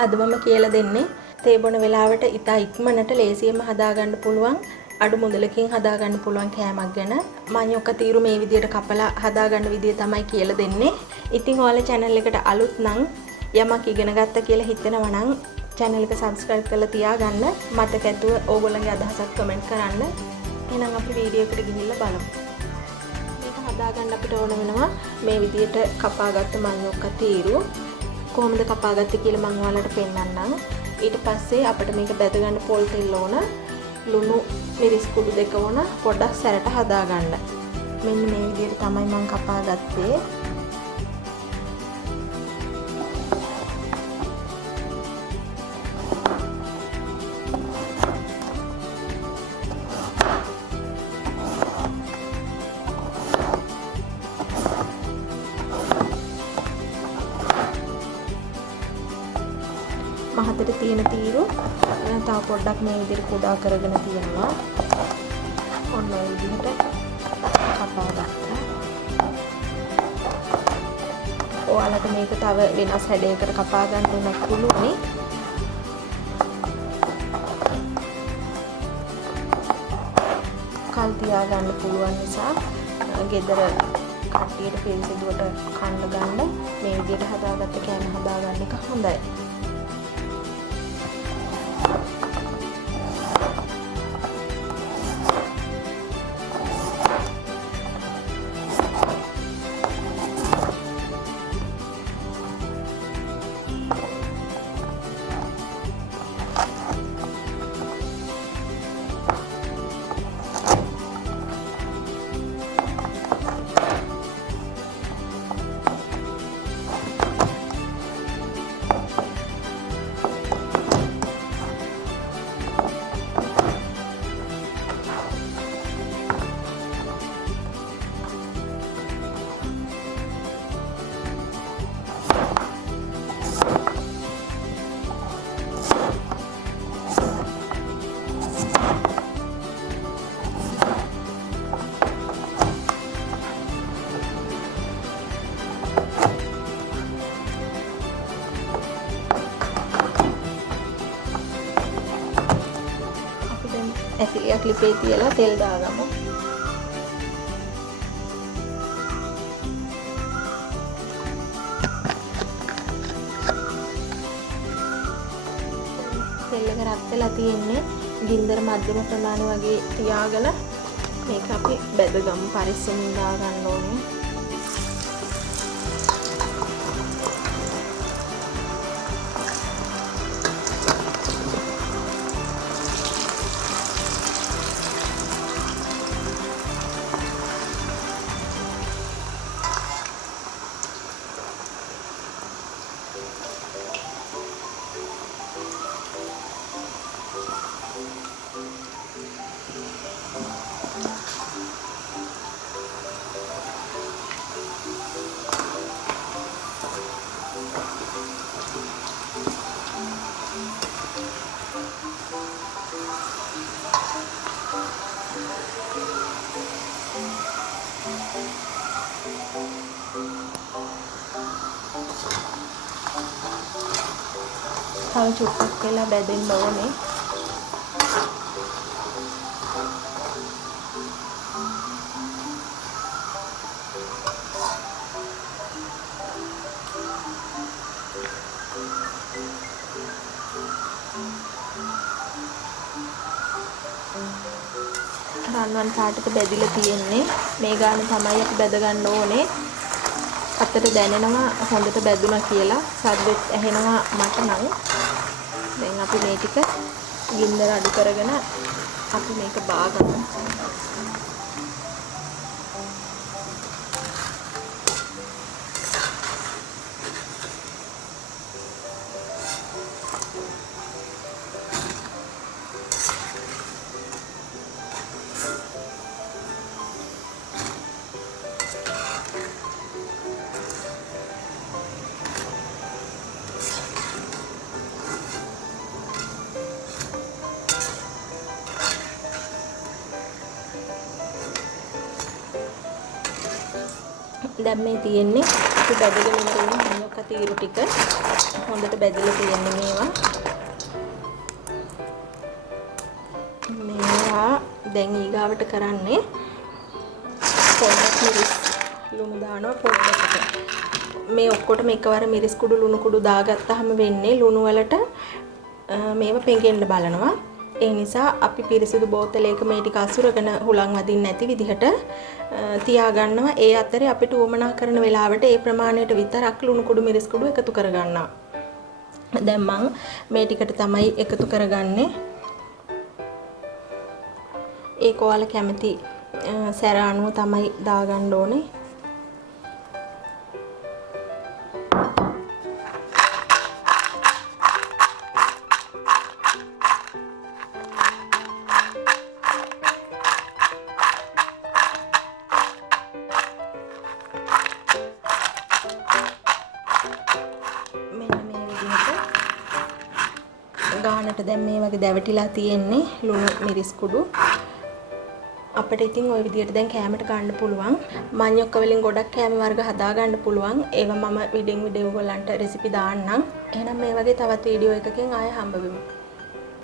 අද මම කියලා දෙන්නේ තේ බොන වෙලාවට ඉතා ඉක්මනට ලේසියෙන්ම හදාගන්න පුළුවන් අඩු මුදලකින් හදාගන්න පුළුවන් කෑමක් ගැන. මඤ්ඤොක්ක තීරු මේ විදියට කපලා හදාගන්න විදිය තමයි කියලා දෙන්නේ. ඉතින් ඔයාලා channel එකට අලුත් නම් යමක් ඉගෙන ගත්ත කියලා හිතෙනවා නම් channel එක subscribe කරලා තියාගන්න. මතක ඇතුව ඕගොල්ලන්ගේ අදහසක් comment කරන්න. එහෙනම් අපි වීඩියෝ එකට ගිහිල්ලා බලමු. මේක හදාගන්න අපිට ඕන වෙනවා මේ විදියට කපාගත්ත මඤ්ඤොක්ක තීරු. කොහොමද කපාගත්තේ කියලා මම ඔයාලට පෙන්නන්නම්. ඊට පස්සේ අපිට මේක බැද ගන්න පොල් තෙල් ඕන, ලුණු මිරිස් කුඩු දෙක ඕන, පොඩ්ඩක් සැරට හදාගන්න. මෙන්න මේ විදිහට තමයි මම කපාගත්තේ. මහතට තියෙන තීරු තව පොඩ්ඩක් මේ විදිහට කුඩා කරගෙන තියෙනවා. ඔන්න ඔය විදිහට කපා ගත්තා. ඔයාලට මේක තව වෙනස් හැඩයකට කපා ගන්න උනත් පුළුවනි. කල් තියා ගන්න පුළුවන් නිසා ගෙදර කට්ටියට පිරිසිදුවට කන්න ගන්න මේ විදිහට හදාගත්ත කෑම හදාගන්න එක හොඳයි. ඇතිලියක් ලිපේ තියලා තෙල් දාගමු. තෙල් එක රත් වෙලා තියෙන්නේ. ගින්දර මධ්‍යම ප්‍රමාණය වගේ තියාගෙන මේක අපි බෙදගමු. පරිස්සමින් දාගන්න ඕනේ. තව චුට්ටක් වෙලා බැදෙන්න ඕනේ. රන්වන් පාටට බැදිලා තියෙන්නේ. මේ ගාන තමයි අපි බැද ගන්න ඕනේ. අතට දැනෙනවා හොඳට බැදුණා කියලා. සද්දෙත් ඇහෙනවා මට නම්. දැන් අපි මේ ටික ගින්දර අඩු කරගෙන අපි මේක බාගමු. දැන් මේ තියෙන්නේ අපි බැදගෙන ඉන්න මඤ්ඤොක්ක තීරු ටික. හොඳට බැදලා තියෙන්නේ මේවා. මේවා දැන් ඊගාවට කරන්නේ පොඩ්ඩක් මිරිස් ලුණු දානවා පොඩ්ඩකට. මේ ඔක්කොටම එකවර මිරිස් කුඩු ලුණු කුඩු දාගත්තාම වෙන්නේ ලුණු වලට මේව පෙඟෙන්න බලනවා. ඒ නිසා අපි පිරිසිදු බෝතලයක මේ ටික අසුරගෙන හුලං වදින්න නැති විදිහට තියාගන්නවා. ඒ අතරේ අපිට උවමනා කරන වෙලාවට ඒ ප්‍රමාණයට විතරක් ලුණු කුඩු මිරිස් කුඩු එකතු කරගන්නවා. දැන් මම මේ ටිකට තමයි එකතු කරගන්නේ. ඒක ඔයාලා කැමති සැර අනුව තමයි දාගන්න ඕනේ. ගානට දැන් මේ වගේ දැවටිලා තියෙන්නේ ලුණු මිරිස් කුඩු. අපිට ඉතින් ওই විදිහට දැන් කෑමට ගන්න පුළුවන්. මඤ්ඤොක්ක වලින් ගොඩක් කෑම වර්ග හදා ගන්න පුළුවන්. ඒවා මම විඩියෝ ඔයගොල්ලන්ට රෙසිපි දාන්නම්. එහෙනම් මේ වගේ තවත් වීඩියෝ එකකින් ආයෙ හම්බ වෙමු.